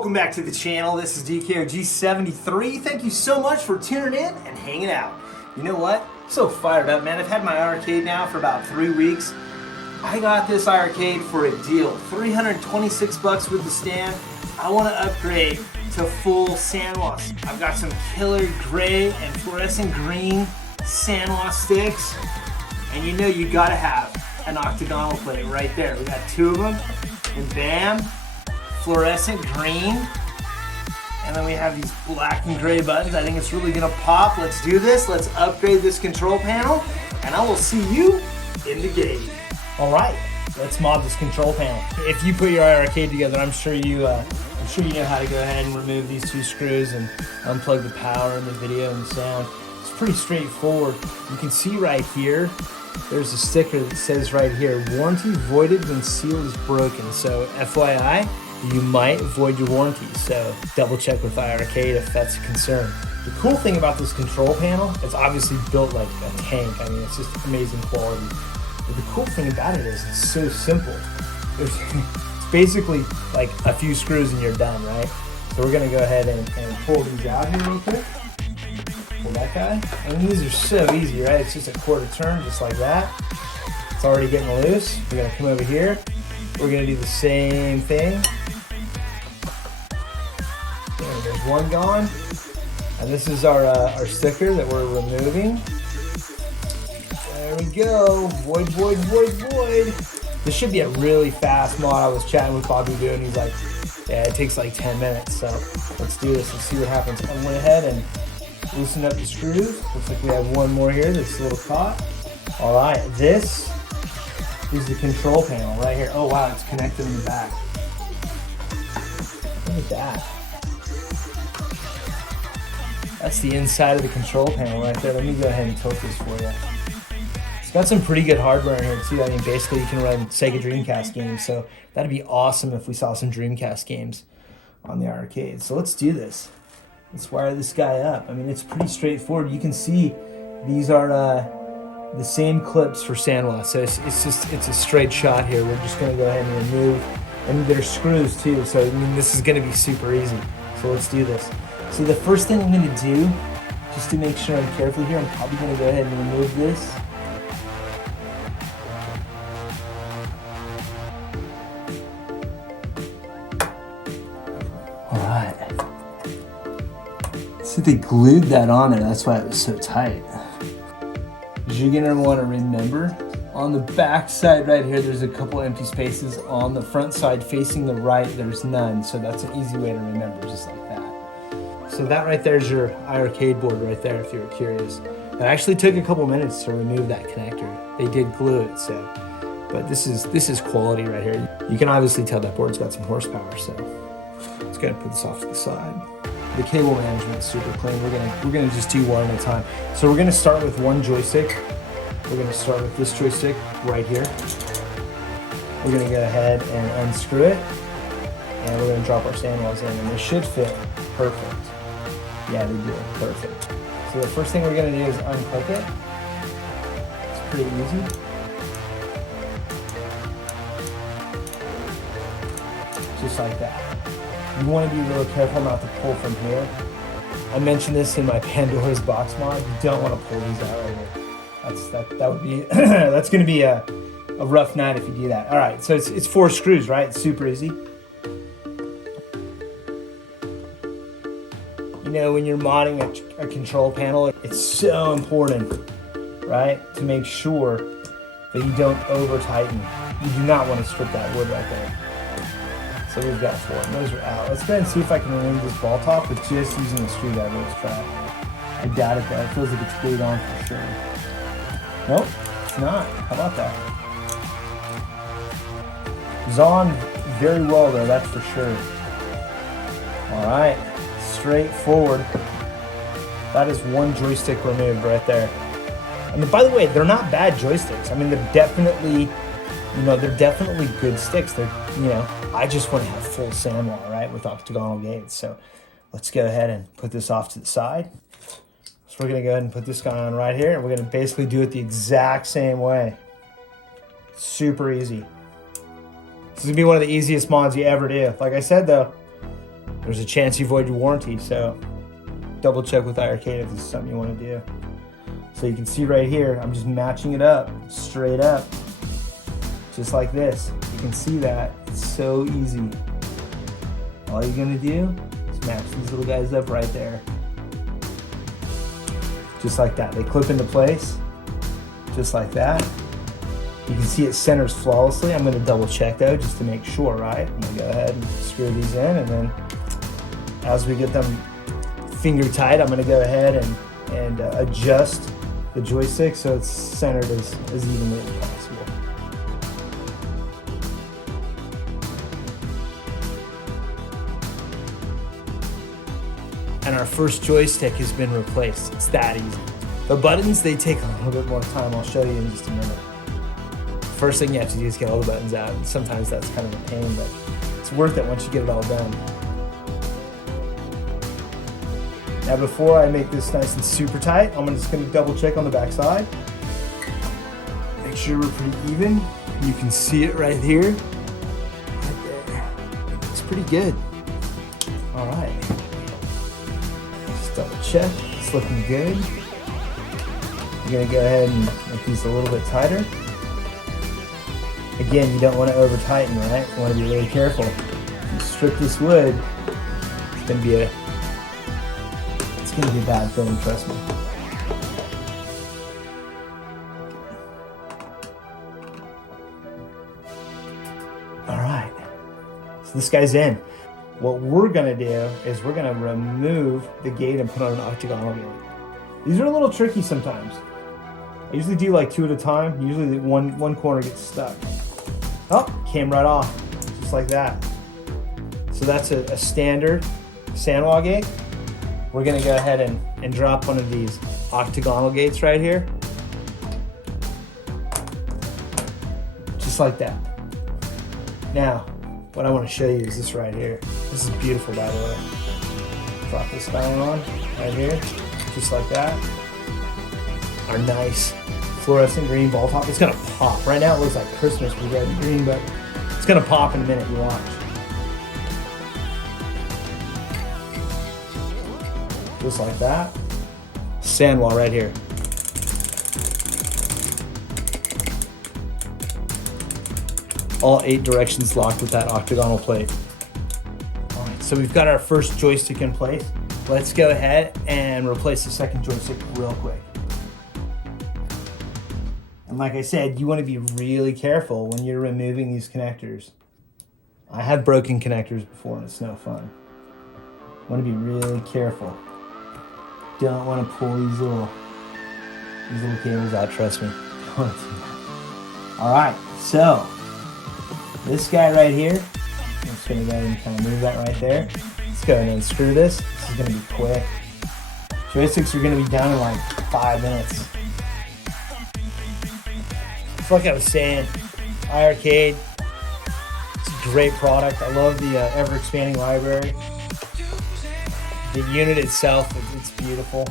Welcome back to the channel. This is DKOG73. Thank you so much for tuning in and hanging out. You know what? I'm so fired up, man. I've had my iiRcade now for about 3 weeks. I got this iiRcade for a deal. 326 bucks with the stand. I want to upgrade to full Sanwas. I've got some killer gray and fluorescent green Sanwa sticks. And you know you gotta have an octagonal plate right there. We got 2 of them. And bam, fluorescent green. And then we have these black and gray buttons. I think it's really gonna pop. Let's do this. Let's upgrade this control panel. And I will see you in the game. All right, let's mod this control panel. If you put your iiRcade together, I'm sure you know how to go ahead and remove these 2 screws and unplug the power and the video and the sound. It's pretty straightforward. You can see right here, there's a sticker that says right here, warranty voided when seal is broken. So FYI, you might void your warranty. So double check with iiRcade if that's a concern. The cool thing about this control panel, it's obviously built like a tank. I mean, it's just amazing quality. But the cool thing about it is it's so simple. It's basically like a few screws and you're done, right? So we're gonna go ahead and pull these out here real quick. Pull that guy. I mean, these are so easy, right? It's just a quarter turn, just like that. It's already getting loose. We're gonna come over here. We're gonna do the same thing. And there's one gone. And this is our sticker that we're removing. There we go. Void, void, void, void. This should be a really fast mod. I was chatting with Bobby Boo and he's like, yeah, it takes like 10 minutes. So let's do this and see what happens. I went ahead and loosen up the screws. Looks like we have one more here that's a little caught. All right, this is the control panel right here. Oh wow, it's connected in the back. Look at that. That's the inside of the control panel right there. Let me go ahead and tilt this for you. It's got some pretty good hardware in here too. I mean, basically you can run Sega Dreamcast games, so that'd be awesome if we saw some Dreamcast games on the iiRcade. So let's do this. Let's wire this guy up. I mean, it's pretty straightforward. You can see these are the same clips for Sanwa. So it's a straight shot here. We're just gonna go ahead and remove, and there's screws too. So I mean, this is gonna be super easy. So let's do this. So the first thing I'm gonna do, just to make sure I'm careful here, I'm probably gonna go ahead and remove this. All right. So they glued that on there, that's why it was so tight. You're gonna wanna remember, on the back side right here, there's a couple empty spaces. On the front side facing the right, there's none. So that's an easy way to remember, just like that. So that right there is your iiRcade board right there, if you were curious. It actually took a couple minutes to remove that connector. They did glue it, so. But this is quality right here. You can obviously tell that board's got some horsepower, so. Let's go ahead and put this off to the side. The cable management is super clean. We're gonna just do one at a time. So we're gonna start with one joystick. We're gonna start with this joystick right here. We're gonna go ahead and unscrew it, and we're gonna drop our Sanwas in, and they should fit perfect. Yeah, they do, perfect. So the first thing we're gonna do is unclick it. It's pretty easy. Just like that. You want to be really careful not to pull from here. I mentioned this in my Pandora's box mod. You don't want to pull these out right here. That would be that's going to be a rough night if you do that. All right, so it's 4 screws, right? It's super easy. You know, when you're modding a control panel, it's so important, right, to make sure that you don't over tighten. You do not want to strip that wood right there. So we've got 4, and those are out. Let's go ahead and see if I can remove this ball top with just using a screwdriver. Let's try. I doubt it though. It feels like it's glued on for sure. Nope, it's not. How about that? It's on very well though, that's for sure. All right, straightforward. That is 1 joystick removed right there. And by the way, they're not bad joysticks. I mean, they're definitely good sticks. I just want to have full Sanwa, right, with octagonal gates. So let's go ahead and put this off to the side. So we're gonna go ahead and put this guy on right here, and we're gonna basically do it the exact same way. Super easy. This is gonna be one of the easiest mods you ever do. Like I said though, there's a chance you void your warranty. So double check with iiRcade if this is something you want to do. So you can see right here, I'm just matching it up, straight up, just like this. You can see that, it's so easy. All you're gonna do is match these little guys up right there. Just like that, they clip into place, just like that. You can see it centers flawlessly. I'm gonna double check though, just to make sure, right? I'm gonna go ahead and screw these in, and then as we get them finger tight, I'm gonna go ahead and adjust the joystick so it's centered as evenly as possible. And our first joystick has been replaced. It's that easy. The buttons, they take a little bit more time. I'll show you in just a minute. First thing you have to do is get all the buttons out. And sometimes that's kind of a pain, but it's worth it once you get it all done. Now before I make this nice and super tight, I'm just gonna double check on the back side. Make sure we're pretty even. You can see it right here. Right there. Looks pretty good. All right. Just double check, it's looking good. You're gonna go ahead and make these a little bit tighter. Again, you don't want to over tighten, right? You want to be really careful. If you strip this wood, it's gonna be a bad thing, trust me. All right, so this guy's in. What we're gonna do is we're gonna remove the gate and put on an octagonal gate. These are a little tricky sometimes. I usually do like 2 at a time. Usually one corner gets stuck. Oh, came right off, just like that. So that's a standard Sanwa gate. We're gonna go ahead and drop one of these octagonal gates right here. Just like that. Now, what I wanna show you is this right here. This is beautiful, by the way. Drop this guy on right here, just like that. Our nice fluorescent green ball top. It's gonna pop. Right now it looks like Christmas with red and green, but it's gonna pop in a minute, you watch. Just like that. Sanwa right here. All 8 directions locked with that octagonal plate. All right, so we've got our first joystick in place. Let's go ahead and replace the second joystick real quick. And like I said, you want to be really careful when you're removing these connectors. I have broken connectors before and it's no fun. You want to be really careful. Don't want to pull these little cables out, trust me. All right, so this guy right here, I'm just gonna go ahead and kind of move that right there. Let's go ahead and unscrew this. This is gonna be quick. Joysticks are gonna be done in like 5 minutes. It's like I was saying, iiRcade, it's a great product. I love the ever-expanding library. The unit itself, it's beautiful.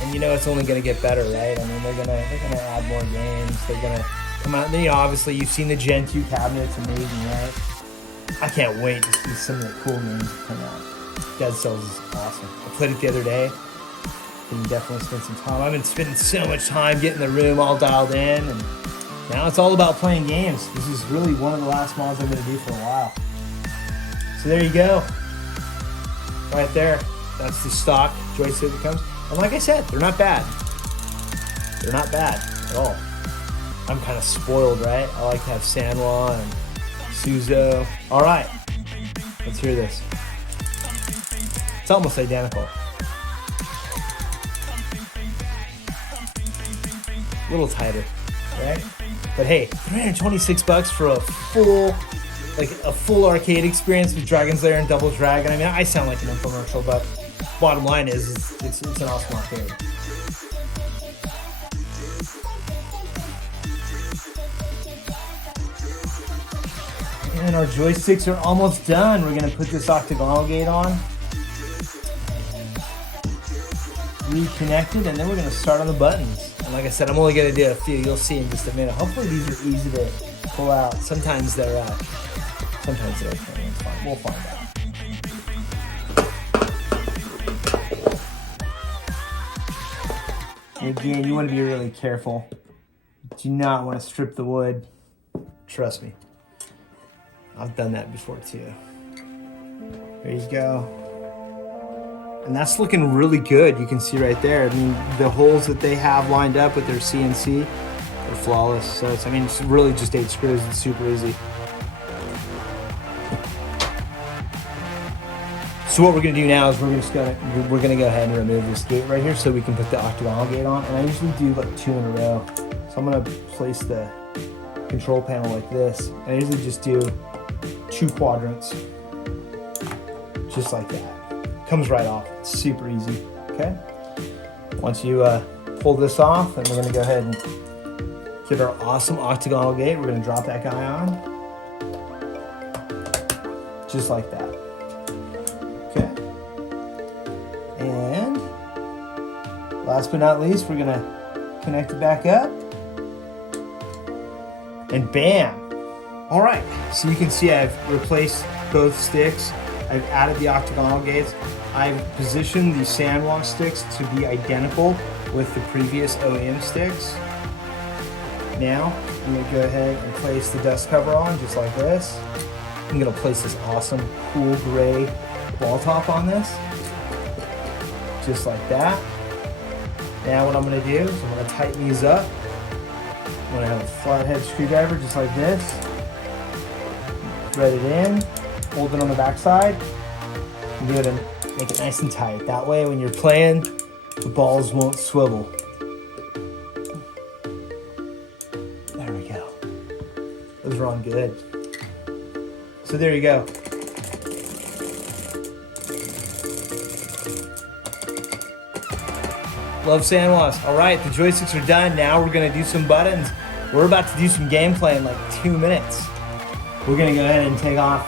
And you know it's only gonna get better, right? I mean, they're gonna add more games. They're gonna come out. And then, obviously, you've seen the Gen 2 cabinet. It's amazing, right? I can't wait to see some of the cool games that come out. Dead Cells is awesome. I played it the other day. You can definitely spend some time. I've been spending so much time getting the room all dialed in, and now it's all about playing games. This is really one of the last mods I'm gonna do for a while. So there you go. Right there, that's the stock joystick that comes. And like I said, they're not bad. They're not bad at all. I'm kind of spoiled, right? I like to have Sanwa and Suzo. All right, let's hear this. It's almost identical. A little tighter, right? But hey, 326 bucks for a full arcade experience with Dragon's Lair and Double Dragon. I mean, I sound like an infomercial, but bottom line is it's an awesome arcade. And our joysticks are almost done. We're gonna put this octagonal gate on, reconnect it, and then we're gonna start on the buttons. And like I said, I'm only gonna do a few. You'll see in just a minute. Hopefully these are easy to pull out. Sometimes they're okay. It's fine. We'll find out. And again, you want to be really careful. Do not want to strip the wood. Trust me. I've done that before too. There you go. And that's looking really good. You can see right there. I mean, the holes that they have lined up with their CNC are flawless. So it's, I mean, it's really just 8 screws. It's super easy. So what we're gonna do now is we're gonna go ahead and remove this gate right here so we can put the octagonal gate on. And I usually do like 2 in a row. So I'm gonna place the control panel like this. And I usually just do 2 quadrants, just like that. Comes right off, it's super easy, okay? Once you pull this off, then we're gonna go ahead and get our awesome octagonal gate. We're gonna drop that guy on, just like that. Okay. And last but not least, we're gonna connect it back up. And bam! All right, so you can see I've replaced both sticks. I've added the octagonal gates. I've positioned the Sanwa sticks to be identical with the previous OEM sticks. Now, I'm gonna go ahead and place the dust cover on just like this. I'm gonna place this awesome cool gray ball top on this, just like that. Now what I'm gonna do is I'm gonna tighten these up. I'm gonna have a flathead screwdriver just like this. Thread it in, hold it on the back side, and do it and make it nice and tight. That way when you're playing, the balls won't swivel. There we go. Those are on good. So there you go. Love Sanwas. All right, the joysticks are done. Now we're gonna do some buttons. We're about to do some gameplay in like 2 minutes. We're gonna go ahead and take off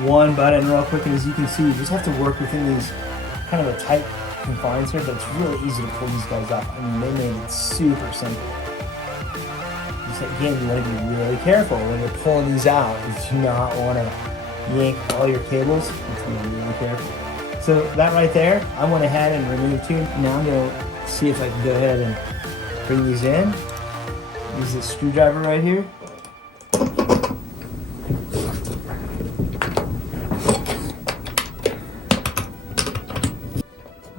one button real quick, and as you can see, you just have to work within these kind of a tight confines here, but it's really easy to pull these guys off. I mean, they made it super simple. Just again, you want to be really careful when you're pulling these out. You do not want to yank all your cables. You have to be really careful. So that right there, I went ahead and removed 2. Now I'm gonna see if I can go ahead and bring these in. Use this screwdriver right here.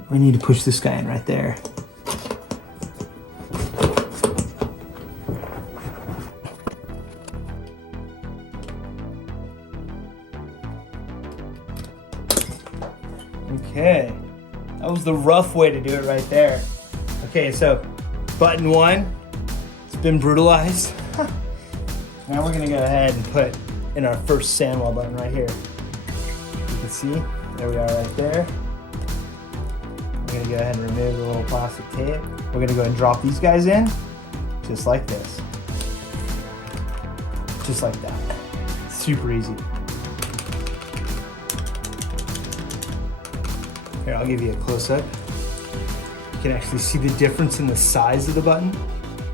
We need to push this guy in right there. Okay, that was the rough way to do it right there. Okay, so button 1, it's been brutalized. Now we're gonna go ahead and put in our first Sanwa button right here. You can see, there we are right there. We're gonna go ahead and remove the little plastic tape. We're gonna go ahead and drop these guys in, just like this. Just like that. Super easy. Here, I'll give you a close-up. You can actually see the difference in the size of the button.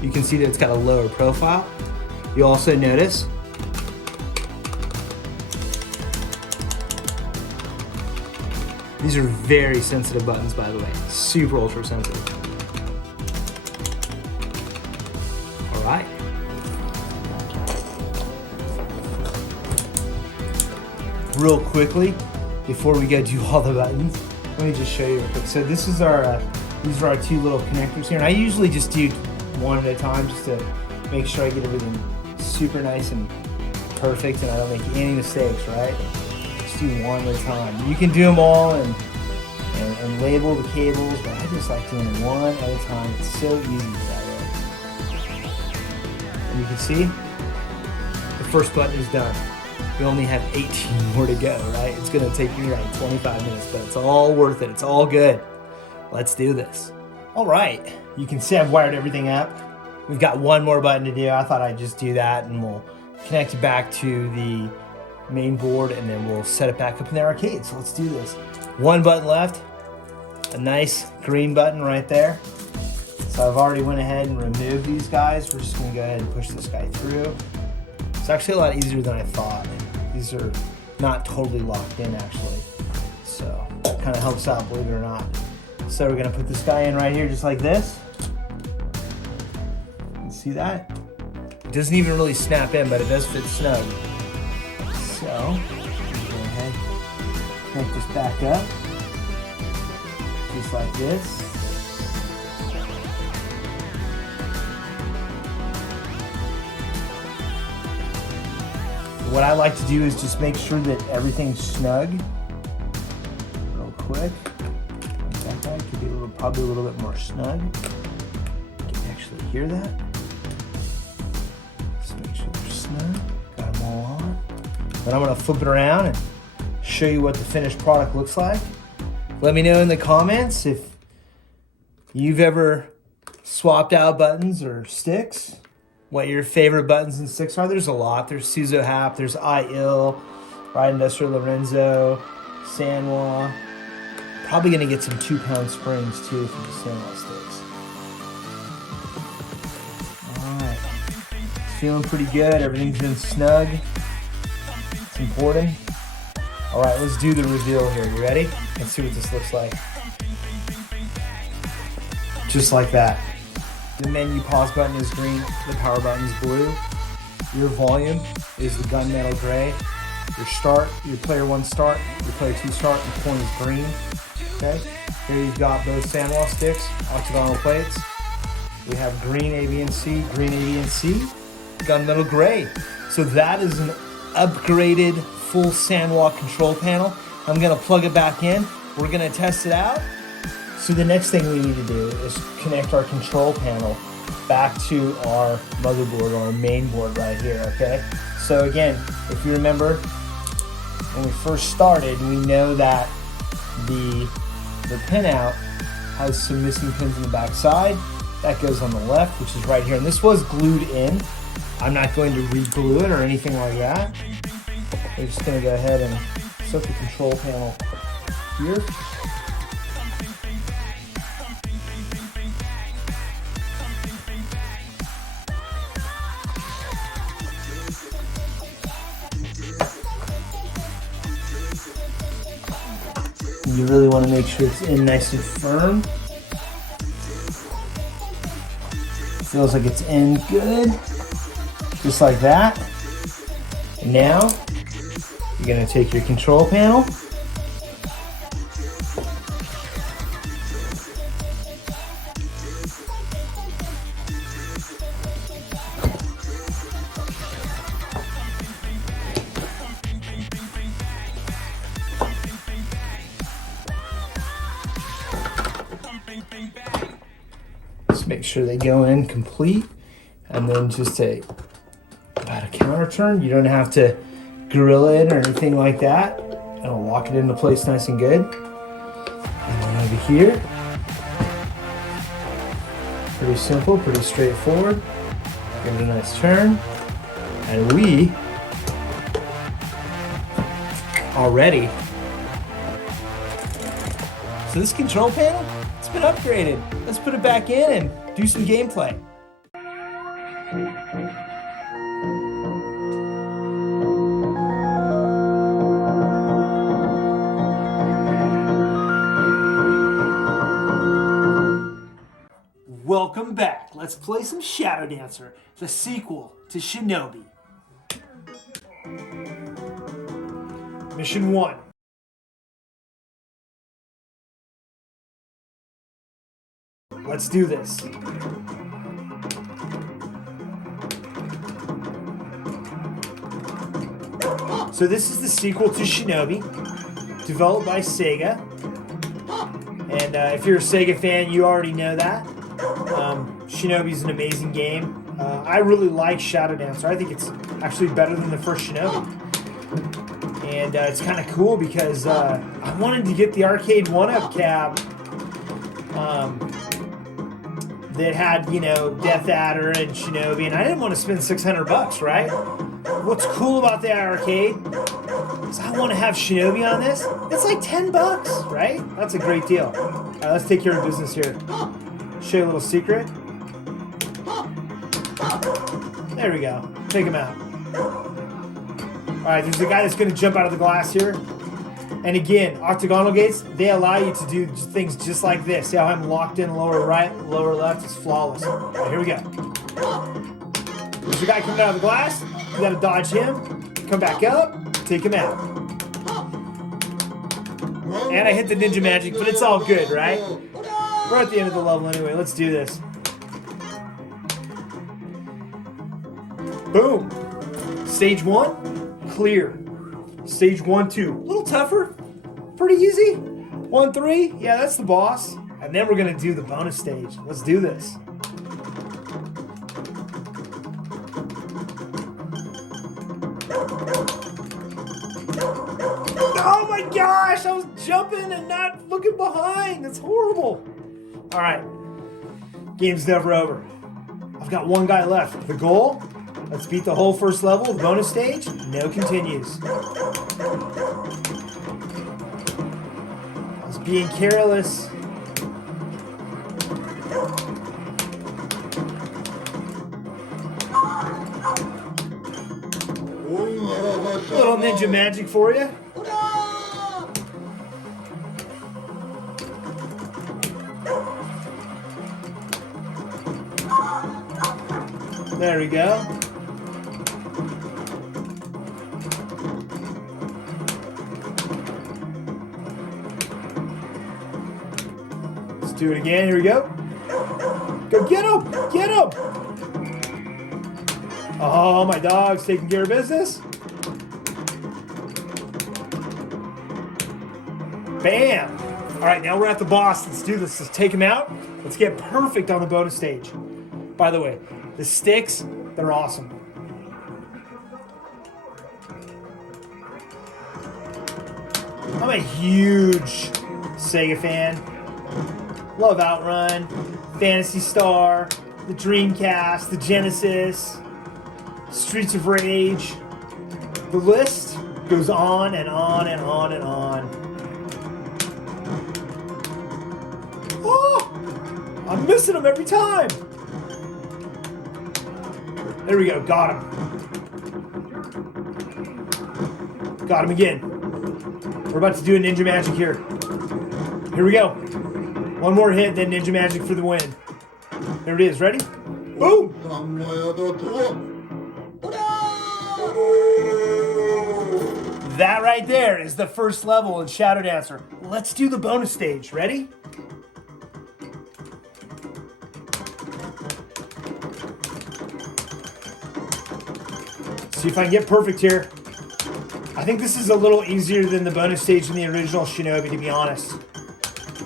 You can see that it's got a lower profile. You'll also notice these are very sensitive buttons, by the way. Super ultra sensitive. All right. Real quickly, before we go do all the buttons, let me just show you real quick. So this is our, these are our 2 little connectors here. And I usually just do 1 at a time just to make sure I get everything super nice and perfect and I don't make any mistakes, right? Just do 1 at a time. You can do them all and label the cables, but I just like doing them 1 at a time. It's so easy that way. And you can see, the first button is done. We only have 18 more to go, right? It's gonna take me like 25 minutes, but it's all worth it. It's all good. Let's do this. All right, you can see I've wired everything up. We've got 1 more button to do. I thought I'd just do that and we'll connect it back to the main board and then we'll set it back up in the arcade. So let's do this. 1 button left, a nice green button right there. So I've already went ahead and removed these guys. We're just gonna go ahead and push this guy through. It's actually a lot easier than I thought. These are not totally locked in actually. So it kind of helps out, believe it or not. So we're gonna put this guy in right here just like this. See that? It doesn't even really snap in, but it does fit snug. So, go ahead, crank this back up, just like this. What I like to do is just make sure that everything's snug. Real quick. That guy could be probably a little bit more snug. You can actually hear that. Just make sure they're snug. Got them all on. Then I'm gonna flip it around and show you what the finished product looks like. Let me know in the comments if you've ever swapped out buttons or sticks. What your favorite buttons and sticks are. There's a lot. There's Suzo Hap, there's iiRcade, Ride Industrial Lorenzo, Sanwa. Probably gonna get some 2-pound springs too for the Sanwa sticks. Alright. It's feeling pretty good. Everything's been snug. It's important. Alright, let's do the reveal here. You ready? Let's see what this looks like. Just like that. The menu pause button is green, the power button is blue. Your volume is the gunmetal gray. Your start, your player 1 start, your player 2 start, and point is green. Okay, here you've got both Sanwa sticks, octagonal plates. We have green A, B, and C, green A, B, and C, gunmetal gray. So that is an upgraded full Sanwa control panel. I'm gonna plug it back in. We're gonna test it out. So the next thing we need to do is connect our control panel back to our motherboard or our main board right here, okay? So again, if you remember, when we first started, we know that the pinout has some missing pins in the back side. That goes on the left, which is right here. And this was glued in. I'm not going to re-glue it or anything like that. We're just gonna go ahead and set the control panel here. You really want to make sure it's in nice and firm. Feels like it's in good. Just like that. And now, you're going to take your control panel. Just make sure they go in complete, and then just about a counter turn. You don't have to grill it or anything like that. It'll lock it into place nice and good. And then over here, pretty simple, pretty straightforward. Give it a nice turn, and we are ready. So this control panel, it's been upgraded. Let's put it back in and do some gameplay. Welcome back. Let's play some Shadow Dancer, the sequel to Shinobi. Mission 1. Let's do this. So this is the sequel to Shinobi, developed by Sega. And if you're a Sega fan, you already know that. Shinobi's an amazing game. I really like Shadow Dancer. I think it's actually better than the first Shinobi. And it's kind of cool because I wanted to get the arcade 1-up cab that had, you know, Death Adder and Shinobi, and I didn't want to spend $600, right? What's cool about the iiRcade is I want to have Shinobi on this. It's like $10, right? That's a great deal. All right, let's take care of business here. Show you a little secret. There we go. Take him out. All right, there's a guy that's going to jump out of the glass here. And again, octagonal gates, they allow you to do things just like this. See how I'm locked in lower right, lower left? It's flawless. All right, here we go. There's a guy coming out of the glass. You gotta dodge him. Come back up. Take him out. And I hit the ninja magic, but it's all good, right? We're at the end of the level anyway. Let's do this. Boom. Stage 1, clear. Stage 1, 2. A little tougher. Pretty easy. 1, 3. Yeah, that's the boss. And then we're going to do the bonus stage. Let's do this. Oh my gosh, I was jumping and not looking behind. That's horrible. All right, game's never over. I've got one guy left. The goal, let's beat the whole first level, the bonus stage, no continues. I was being careless. Little ninja magic for you. There we go. Let's do it again. Here we go. Go get him! Get him! Oh, my dog's taking care of business. Bam! All right, now we're at the boss. Let's do this. Let's take him out. Let's get perfect on the bonus stage. By the way, the sticks, they're awesome. I'm a huge Sega fan. Love Outrun, Phantasy Star, the Dreamcast, the Genesis, Streets of Rage. The list goes on and on and on and on. Oh! I'm missing them every time. There we go, got him. Got him again. We're about to do a ninja magic here. Here we go. One more hit, then ninja magic for the win. There it is, ready? Boom! That right there is the first level in Shadow Dancer. Let's do the bonus stage, ready? See if I can get perfect here. I think this is a little easier than the bonus stage in the original Shinobi, to be honest.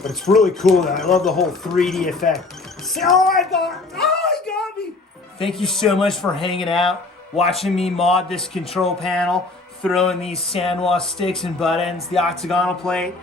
But it's really cool. I love the whole 3D effect. Oh, he got me. Thank you so much for hanging out, watching me mod this control panel, throwing these Sanwa sticks and buttons, the octagonal plate,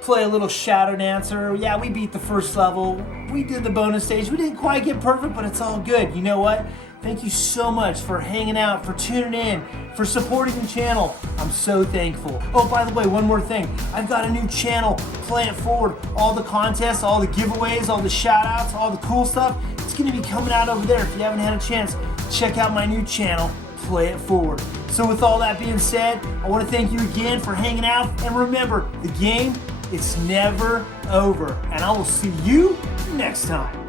play a little Shadow Dancer. Yeah, we beat the first level. We did the bonus stage. We didn't quite get perfect, but it's all good. You know what? Thank you so much for hanging out, for tuning in, for supporting the channel. I'm so thankful. Oh, by the way, one more thing. I've got a new channel, Play It Forward. All the contests, all the giveaways, all the shout outs, all the cool stuff, it's gonna be coming out over there. If you haven't had a chance, check out my new channel, Play It Forward. So with all that being said, I wanna thank you again for hanging out. And remember, the game, it's never over. And I will see you next time.